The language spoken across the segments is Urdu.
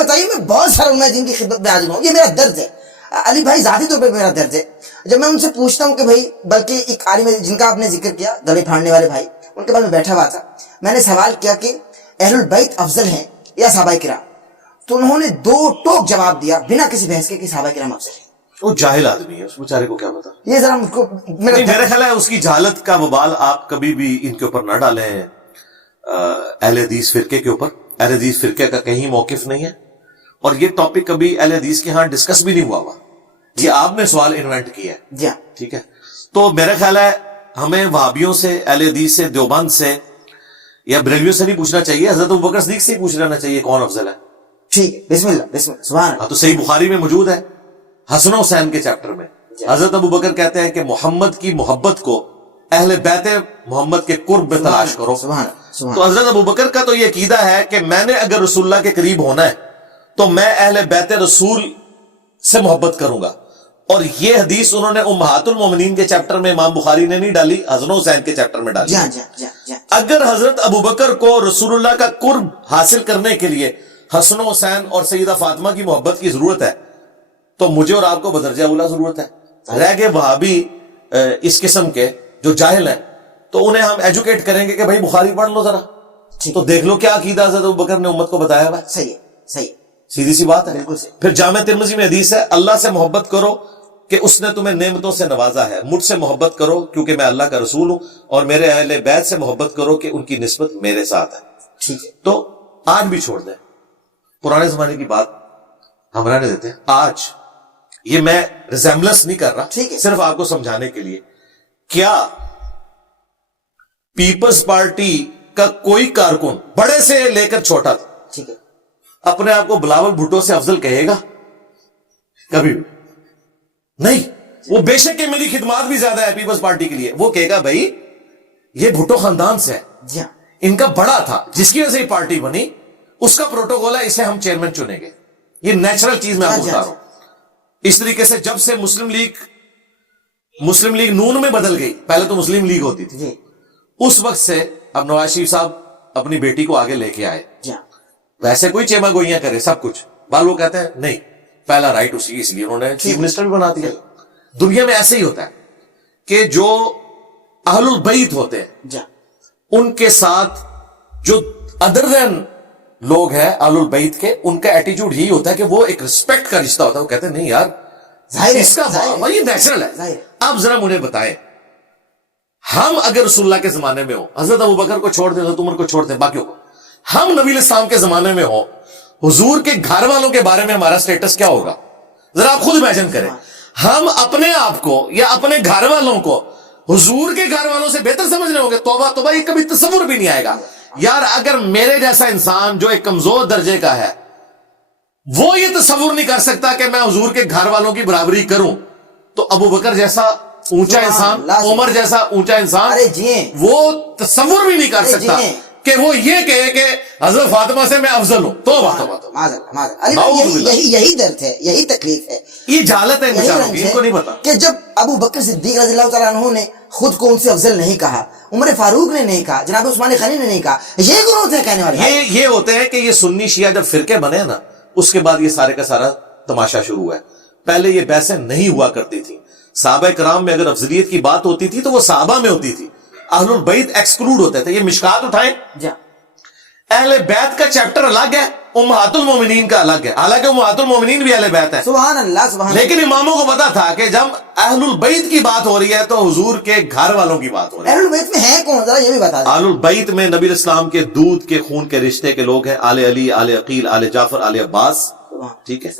بتائیے میں بہت سارے علماء دین کی خدمت میں حاضر ہوں, یہ میرا درد ہے علی بھائی, ذاتی طور پہ میرا درد ہے. جب میں ان سے پوچھتا ہوں کہ بھائی, بلکہ ایک عالم جن کا آپ نے ذکر کیا, گلے پھاڑنے والے بھائی, ان کے پاس میں بیٹھا ہوا تھا, میں نے سوال کیا کہ اہل البیت افضل ہیں یا صحابہ کرام, تو انہوں نے دو ٹوک جواب دیا بنا کسی بحث کے کہ صحابہ کرام افضل ہیں. وہ جاہل آدمی ہے, اس بیچارے کو کیا پتا. یہ ذرا مجھ کو میرے خیال ہے اس کی جہالت کا وبال آپ کبھی بھی ان کے اوپر نہ ڈالیں, اہل حدیث فرقے کے اوپر. اہل حدیث فرقے کا کہیں موقف نہیں ہے, اور یہ ٹاپک کبھی اہل حدیث کے ہاں ڈسکس بھی نہیں ہوا ہوا, یہ آپ نے سوال انوینٹ کیا ہے. جی ہاں, ٹھیک ہے, تو میرا خیال ہے ہمیں وہابیوں سے, اہل حدیث سے, دیوبند سے یا بریلویوں سے نہیں پوچھنا چاہیے, حضرت ابوبکر صدیق سے ہی پوچھ لینا چاہیے کون افضل ہے. ٹھیک ہے, بسم اللہ بسم اللہ, سبحان اللہ. تو صحیح بخاری میں موجود ہے حسن و حسین کے چیپٹر میں, حضرت ابوبکر کہتے ہیں کہ محمد کی محبت کو اہل بیت محمد کے قرب میں تلاش کرو. سبحان اللہ. تو حضرت ابوبکر کا تو یہ عقیدہ ہے کہ میں نے اگر رسول اللہ کے قریب ہونا ہے تو میں اہل بیت رسول سے محبت کروں گا. اور یہ حدیث انہوں نے امہات المومنین کے چیپٹر میں امام بخاری نے نہیں ڈالی, حسن و حسین کے چیپٹر میں ڈالی. اگر حضرت ابوبکر کو رسول اللہ کا قرب حاصل کرنے کے لیے حسن و حسین اور سیدہ فاطمہ کی محبت کی ضرورت ہے تو مجھے اور آپ کو بدرجہ اولا ضرورت ہے. رہ گئے وہابی اس قسم کے جو جاہل ہیں, تو انہیں ہم ایجوکیٹ کریں گے کہ بھائی بخاری پڑھ لو ذرا, تو دیکھ لو کیا عقیدہ حضرت ابوبکر نے امت کو بتایا ہوا ہے. صحیح ہے, صحیح, سیدھی سی بات ہے. بالکل صحیح. پھر جامع ترمذی میں حدیث ہے, اللہ سے محبت کرو کہ اس نے تمہیں نعمتوں سے نوازا ہے, مجھ سے محبت کرو کیونکہ میں اللہ کا رسول ہوں, اور میرے اہل بیت سے محبت کرو کہ ان کی نسبت میرے ساتھ ہے. ٹھیک ہے, تو آج بھی چھوڑ دیں, پرانے زمانے کی بات ہم رہنے دیتے ہیں. آج یہ میں ریزیمبلنس نہیں کر رہا, ٹھیک ہے, صرف آپ کو سمجھانے کے لیے, کیا پیپلز پارٹی کا کوئی کارکن بڑے سے لے کر چھوٹا تھا, ٹھیک ہے, اپنے آپ کو بلاول بھٹو سے افضل کہے گا؟ کبھی بھی نہیں. وہ بے شک کہ میری خدمات بھی زیادہ ہے پیپلز پارٹی کے لیے, وہ کہے گا بھائی یہ بھٹو خاندان سے ہے, جی ہاں, ان کا بڑا تھا جس کی وجہ سے یہ پارٹی بنی, اس کا پروٹوکول ہے, اسے ہم چیئرمین چنیں گے. یہ نیچرل چیز میں آپ کو بتا رہا ہوں. اس طریقے سے جب سے مسلم لیگ نون میں بدل گئی, پہلے تو مسلم لیگ ہوتی تھی, اس وقت سے اب نواز شریف صاحب اپنی بیٹی کو آگے لے کے آئے. ویسے کوئی چیما گوئیاں کرے سب کچھ, بال وہ کہتے ہیں نہیں پہلا رائٹ اسی, اس لیے انہوں نے چیف منسٹر بھی بنا دیا. دنیا میں ایسے ہی ہوتا ہے کہ جو اہل البیت ہوتے ہیں ان کے ساتھ جو ادر دین لوگ ہیں اہل البیت کے, ان کا ایٹیٹیوڈ یہی ہوتا ہے کہ وہ ایک رسپیکٹ کا رشتہ ہوتا ہے. وہ کہتے ہیں نہیں یار اس کا یہ نیچرل ہے. آپ ذرا مجھے بتائیں, ہم اگر رسول اللہ کے زمانے میں ہو, حضرت ابوبکر کو چھوڑ دیں, حضرت عمر کو چھوڑ دیں, باقیوں کو, ہم نبی الاسلام کے زمانے میں ہو, حضور کے گھر والوں کے بارے میں ہمارا سٹیٹس کیا ہوگا؟ ذرا آپ خود امیجن کریں. ہم اپنے آپ کو یا اپنے گھر والوں کو حضور کے گھر والوں سے بہتر سمجھ رہے ہوں گے؟ توبہ توبہ, یہ کبھی تصور بھی نہیں آئے گا. یار اگر میرے جیسا انسان جو ایک کمزور درجے کا ہے وہ یہ تصور نہیں کر سکتا کہ میں حضور کے گھر والوں کی برابری کروں, تو ابوبکر جیسا اونچا انسان, عمر جیسا اونچا انسان وہ تصور بھی نہیں کر سکتا کہ وہ یہ کہے کہ حضرت فاطمہ سے میں افضل ہوں. یہی درد ہے, یہی تکلیف ہے, یہ جہالت ہے بیچاروں کی, ان کو نہیں پتا کہ جب ابو بکر صدیق رضی اللہ تعالیٰ عنہ نے خود کو ان سے افضل نہیں کہا, عمر فاروق نے نہیں کہا, جناب عثمان غنی نے نہیں کہا, یہ کون ہوتے ہیں کہنے والے؟ یہ ہوتے ہیں کہ یہ سنی شیعہ جب فرقے بنے نا, اس کے بعد یہ سارے کا سارا تماشا شروع ہوا ہے. پہلے یہ بحثیں نہیں ہوا کرتی تھی. صحابہ کرام میں اگر افضلیت کی بات ہوتی تھی تو وہ صحابہ میں ہوتی تھی, اہل البیت ایکسکلوڈ ہوتے تھے. یہ مشکات اٹھائیں, اہل بیت کا چیپٹر الگ ہے, امہات المومنین کا الگ ہے, حالانکہ امہات المومنین بھی اہل بیت ہے. سبحان اللہ, سبحان اللہ. لیکن اماموں کو پتا تھا کہ جب اہل البیت کی بات ہو رہی ہے تو حضور کے گھر والوں کی بات ہو رہی ہے. اہل البیت میں ہے کون, ذرا یہ بھی بتا دیں. اہل البیت میں نبی اسلام کے دودھ کے خون کے رشتے کے لوگ ہیں, آل علی, آل عقیل, آل جعفر, آل عباس. ٹھیک ہے,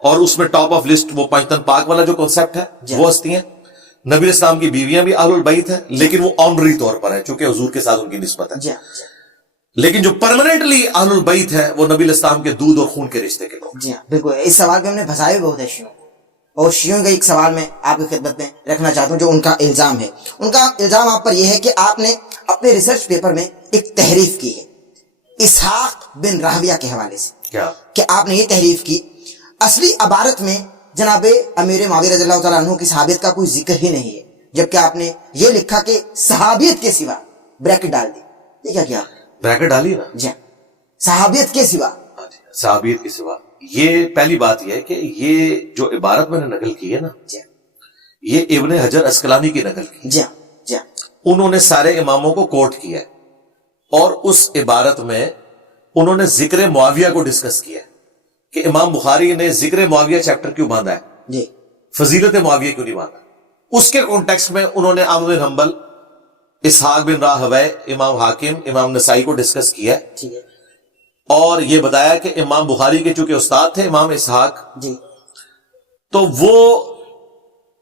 اور اس میں ٹاپ آف لسٹ وہ پنجتن پاک والا جو کنسپٹ ہے وہ ہستی ہیں. نبی اسلام کی بیویاں بھی اہل البیت ہیں, لیکن وہ آنری طور پر ہے چونکہ حضور کے ساتھ ان کی نسبت ہے. لیکن جو پرماننٹلی اہل البیت ہے وہ نبی اسلام کے دودھ اور خون کے رشتے کے لوگ. جی ہاں بالکل. اس سوال پہ ہم نے پھنسائے بہت ہے شیعوں کو, اور شیعوں کا ایک سوال میں آپ کی خدمت میں رکھنا چاہتا ہوں جو ان کا الزام ہے. ان کا الزام آپ پر یہ ہے کہ آپ نے اپنے ریسرچ پیپر میں ایک تحریف کی ہے اسحاق بن راہویہ کے حوالے سے. کیا کہ آپ نے یہ تحریف کی, اصلی عبارت میں جناب امیر معاویہ رضی اللہ تعالیٰ عنہ کی صحابیت کا کوئی ذکر ہی نہیں ہے, جبکہ آپ نے یہ لکھا کہ صحابیت کے سوا بریکٹ ڈال دی. یہ کیا کیا بریکٹ ڈالی نا؟ جی, صحابیت کے سوا صحابیت کے سوا. یہ پہلی بات یہ ہے کہ یہ جو عبارت میں نے نقل کی ہے نا, یہ ابن حجر اسقلانی کی نقل کی. جی جی انہوں نے سارے اماموں کو کوٹ کیا ہے اور اس عبارت میں انہوں نے ذکر معاویہ کو ڈسکس کیا ہے کہ امام بخاری نے ذکر معاویہ چیپٹر کیوں باندھا ہے, جی فضیلت معاویہ کیوں نہیں باندھا. اس کے کانٹیکسٹ میں انہوں نے احمد بن حنبل, اسحاق بن راہوے, امام حاکم, امام نسائی کو ڈسکس کیا ہے, ٹھیک ہے, اور یہ بتایا کہ امام بخاری کے چونکہ استاد تھے امام اسحاق, جی تو وہ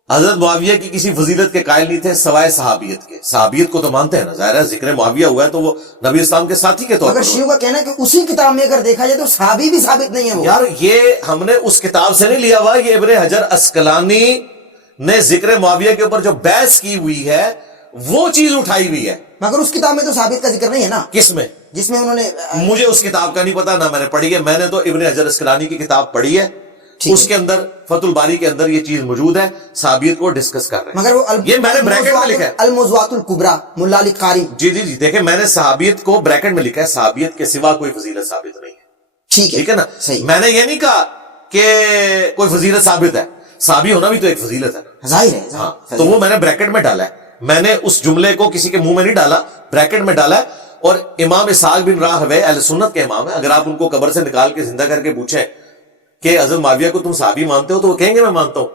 حضرت معاویہ کی کسی فضیلت کے قائل نہیں تھے سوائے صحابیت کے. صحابیت کو تو مانتے ہیں نا, ظاہر ہے ذکر معاویہ ہوا ہے تو وہ نبی اسلام کے ساتھی کے طور مگر پر. شیعوں کا کہنا ہے کہ اسی کتاب میں اگر دیکھا جائے تو صحابی بھی ثابت نہیں ہے وہ. یار یہ ہم نے اس کتاب سے نہیں لیا ہوا, یہ ابن حجر اسقلانی نے ذکر معاویہ کے اوپر جو بحث کی ہوئی ہے وہ چیز اٹھائی ہوئی ہے. مگر اس کتاب میں تو ثابت کا ذکر نہیں ہے نا, کس میں؟ جس میں انہوں نے مجھے اس کتاب کا نہیں پتا, نہ میں نے پڑھی ہے. میں نے تو ابن حجر اسقلانی کی کتاب پڑھی ہے, اس کے اندر فتح الباری کے اندر یہ چیز موجود ہے, صحابیت کو ڈسکس کر رہے ہیں. مگر وہ یہ میں نے بریکٹ میں لکھا ہے الموضوعات الکبریٰ ملا علی قاری. جی جی جی دیکھیں میں نے صحابیت کو بریکٹ میں لکھا ہے, صحابیت کے سوا کوئی فضیلت ثابت نہیں ہے. ٹھیک ہے نا, صحیح. میں نے یہ نہیں کہا کہ کوئی فضیلت ثابت ہے, صحابی ہونا بھی تو ایک فضیلت ہے. ظاہر ہے, ہاں تو وہ میں نے بریکٹ میں ڈالا ہے, میں نے اس جملے کو کسی کے منہ میں نہیں ڈالا, بریکٹ میں ڈالا ہے. اور امام اسحاق بن راہوے اہل سنت کے امام ہیں, اگر آپ ان کو قبر سے نکال کے زندہ کر کے پوچھیں کہ حضرت معاویہ کو تم صحابی مانتے ہو تو وہ کہیں گے میں مانتا ہوں.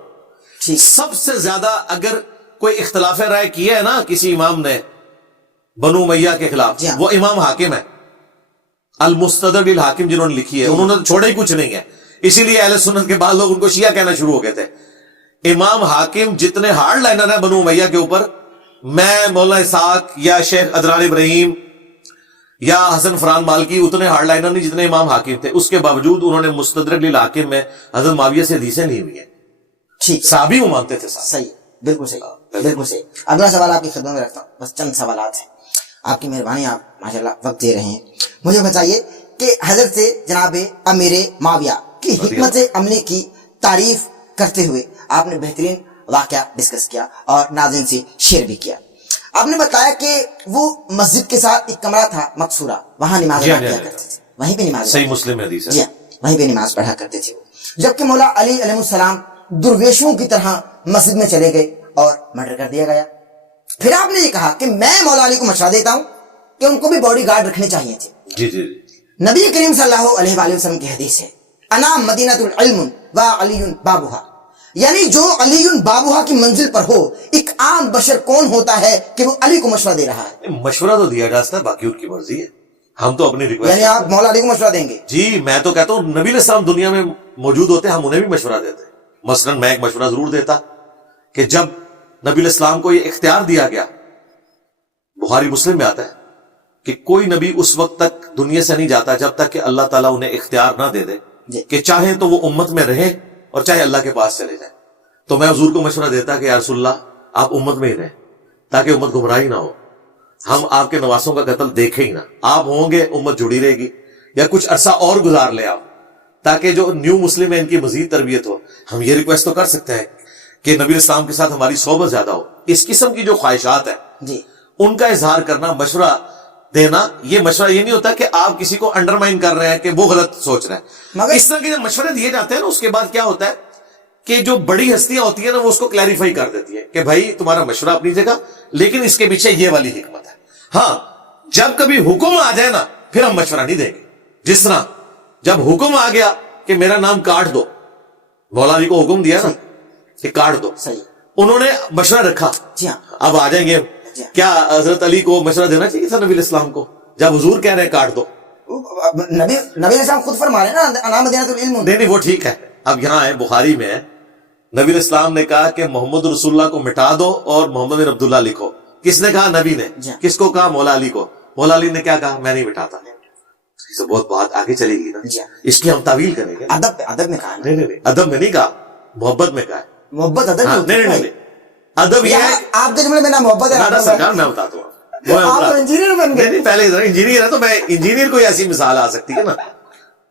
سب سے زیادہ اگر کوئی اختلاف رائے کیا ہے نا کسی امام نے بنو امیہ کے خلاف, وہ امام حاکم ہے, المستدرک للحاکم جنہوں نے لکھی ہے, انہوں نے چھوڑا ہی کچھ نہیں ہے. اسی لیے اہل سنت کے بعد لوگ ان کو شیعہ کہنا شروع ہو گئے تھے. امام حاکم جتنے ہارڈ لائنر ہیں بنو امیہ کے اوپر, میں مولانا اسحاق یا شیخ ادران ابراہیم یا حسن فران مالکی اتنے ہارڈ لائنر نہیں جتنے امام حاکم تھے. اس کے باوجود انہوں نے مستدرک للحاکم میں حضرت معاویہ سے حدیثیں لی ہوئی ہیں. ٹھیک, صحابی وہ مانتے تھے. صحیح, بالکل صحیح, بالکل صحیح. اگلا سوال آپ کی خدمت میں رکھتا ہوں, بس چند سوالات ہیں, آپ کی مہربانی, آپ ماشاءاللہ وقت دے رہے ہیں. مجھے بتائیے کہ حضرت سے جناب امیر معاویہ کی حکمت عملی کی تعریف کرتے ہوئے آپ نے بہترین واقعہ ڈسکس کیا اور ناظرین سے شیئر بھی کیا. آپ نے بتایا کہ وہ مسجد کے ساتھ ایک کمرہ تھا مقصورہ, وہاں نماز پڑھا کرتے تھے, وہیں پہ نماز, صحیح مسلم حدیث ہے, جی وہیں پہ نماز پڑھا کرتے تھے. جبکہ مولا علی علیہ السلام درویشوں کی طرح مسجد میں چلے گئے اور مرڈر کر دیا گیا. پھر آپ نے یہ کہا کہ میں مولا علی کو مشورہ دیتا ہوں کہ ان کو بھی باڈی گارڈ رکھنے چاہیے تھے. جی جی نبی کریم صلی اللہ علیہ وآلہ وسلم کی حدیث ہے, انا مدینہ العلم و علی بابوہا, یعنی جو علی بابوہا کی منزل پر ہو, ایک عام بشر کون ہوتا ہے کہ وہ علی کو مشورہ دے رہا ہے؟ مشورہ تو دیا جا سکتا ہے, باقی ان کی مرضی ہے, ہم تو اپنی ریکویسٹ. یعنی آپ مولا علی کو مشورہ دیں گے؟ جی میں تو کہتا ہوں نبی علیہ السلام دنیا میں موجود ہوتے, ہم انہیں بھی مشورہ دیتے. مثلا میں ایک مشورہ ضرور دیتا کہ جب نبی علیہ السلام کو یہ اختیار دیا گیا, بخاری مسلم میں آتا ہے کہ کوئی نبی اس وقت تک دنیا سے نہیں جاتا جب تک کہ اللہ تعالیٰ انہیں اختیار نہ دے دے کہ چاہیں تو وہ امت میں رہیں اور چاہے اللہ کے پاس چلے جائیں. تو میں حضور کو مشورہ دیتا کہ یا رسول اللہ آپ امت میں ہی رہیں تاکہ امت گمراہی نہ ہو, ہم آپ کے نواسوں کا قتل دیکھیں ہی نہ, آپ ہوں گے امت جڑی رہے گی, یا کچھ عرصہ اور گزار لے آپ تاکہ جو نیو مسلم ہے ان کی مزید تربیت ہو. ہم یہ ریکویسٹ تو کر سکتے ہیں کہ نبی اسلام کے ساتھ ہماری صحبت زیادہ ہو. اس قسم کی جو خواہشات ہیں جی ان کا اظہار کرنا, مشورہ دینا, یہ مشورہ یہ نہیں ہوتا کہ آپ کسی کو انڈرمائن کر رہے ہیں کہ وہ غلط سوچ رہے ہیں. مگر اس طرح کے جب مشورے دیے جاتے ہیں نا, اس کے بعد کیا ہوتا ہے کہ جو بڑی ہستیاں ہوتی ہیں نا وہ اس کو کلیریفائی کر دیتی ہے کہ بھائی تمہارا مشورہ اپنی جگہ, لیکن اس کے پیچھے یہ والی حکمت ہے. ہاں جب کبھی حکم آ جائے نا پھر ہم مشورہ نہیں دیں گے. جس طرح جب حکم آ گیا کہ میرا نام کاٹ دو, مولا علی کو حکم دیا نا کہ کاٹ دو, صحیح, انہوں نے مشورہ رکھا. جی ہاں, اب آ جائیں گے, کیا حضرت علی کو مشورہ دینا چاہیے تھا نبی علیہ السلام کو جب حضور کہہ رہے ہیں کاٹ دو؟ نبی علیہ السلام خود فرما رہے ہیں نا انا مدینہ العلم. نہیں وہ ٹھیک ہے. اب یہاں ہے بخاری میں نبی علیہ السلام نے کہا کہ محمد رسول اللہ کو مٹا دو اور محمد بن عبداللہ لکھو. کس نے کہا؟ نبی نے. کس کو کہا؟ مولا علی کو. مولا علی نے کیا کہا؟ میں نہیں مٹاتا. اس سے بہت بات آگے چلے گی نا, اس کی ہم تعویل کریں گے. ادب میں کہا, نہیں ادب میں نہیں کہا, محبت میں کہا. محبت ادب نہیں ادب یہ ہے آپ کے جملے میں نا محبت ہے سرکار, میں بتاتا ہوں. انجینئر بن گئے. نہیں پہلے انجینئر ہے تو میں انجینئر کوئی ایسی مثال آ سکتی ہے نا.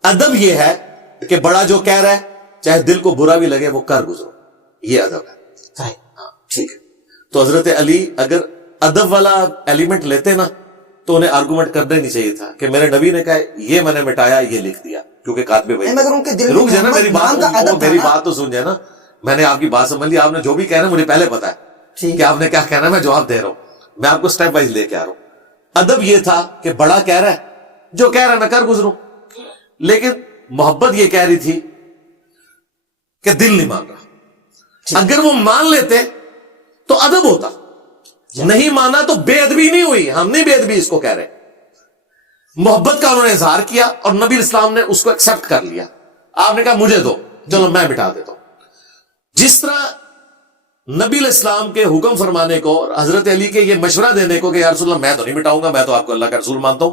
ادب یہ ہے کہ بڑا جو کہہ رہا ہے چاہے دل کو برا بھی لگے وہ کر گزرو, یہ ادب ہے. ٹھیک ہے. تو حضرت علی اگر ادب والا ایلیمنٹ لیتے نا تو انہیں آرگومنٹ کرنا ہی نہیں چاہیے تھا کہ میرے نبی نے کہا یہ میں نے مٹایا یہ لکھ دیا کیونکہ کاتب بھائی مگر ان کے دل میں رک جائے نا میری محمد نام کا ادب بات، تھا میری نا۔ بات تو سن جائے نا، میں نے آپ کی بات سمجھ لی، آپ نے جو بھی کہنا ہے مجھے پہلے پتا ہے ٹھیک کہ آپ نے کیا کہنا ہے، میں جواب دے رہا ہوں، میں آپ کو سٹیپ وائز لے کے آ رہا ہوں۔ ادب یہ تھا کہ بڑا کہہ رہا ہے جو کہہ رہا ہے میں کر گزروں، لیکن محبت یہ کہہ رہی تھی کہ دل نہیں مان رہا، اگر وہ مان لیتے تو ادب ہوتا، نہیں مانا تو بے ادبی نہیں ہوئی، ہم نہیں بے ادبی اس کو کہہ رہے، محبت کا انہوں نے اظہار کیا اور نبی اسلام نے اس کو ایکسپٹ کر لیا، آپ نے کہا مجھے دو چلو میں بٹھا دیتا ہوں۔ جس طرح نبی الاسلام کے حکم فرمانے کو اور حضرت علی کے یہ مشورہ دینے کو کہ یا رسول اللہ میں تو نہیں بٹھاؤں گا، میں تو آپ کو اللہ کا رسول مانتا ہوں،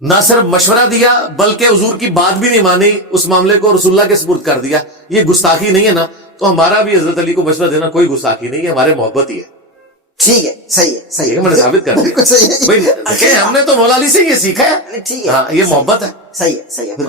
نہ صرف مشورہ دیا بلکہ حضور کی بات بھی نہیں مانی، اس معاملے کو رسول اللہ کے سپرد کر دیا، یہ گستاخی نہیں ہے نا؟ تو ہمارا بھی حضرت علی کو مشورہ دینا کوئی گستاخی نہیں ہے، ہمارے محبت ہی ہے۔ ٹھیک ہے، صحیح ہے، صحیح ہے، میں نے ثابت کر دیا بالکل صحیح ہے، بھائی، ہم نے تو مولا علی سے یہ سیکھا ہے، ٹھیک ہے، ہاں یہ محبت ہے۔ صحیح ہے، صحیح ہے، بالکل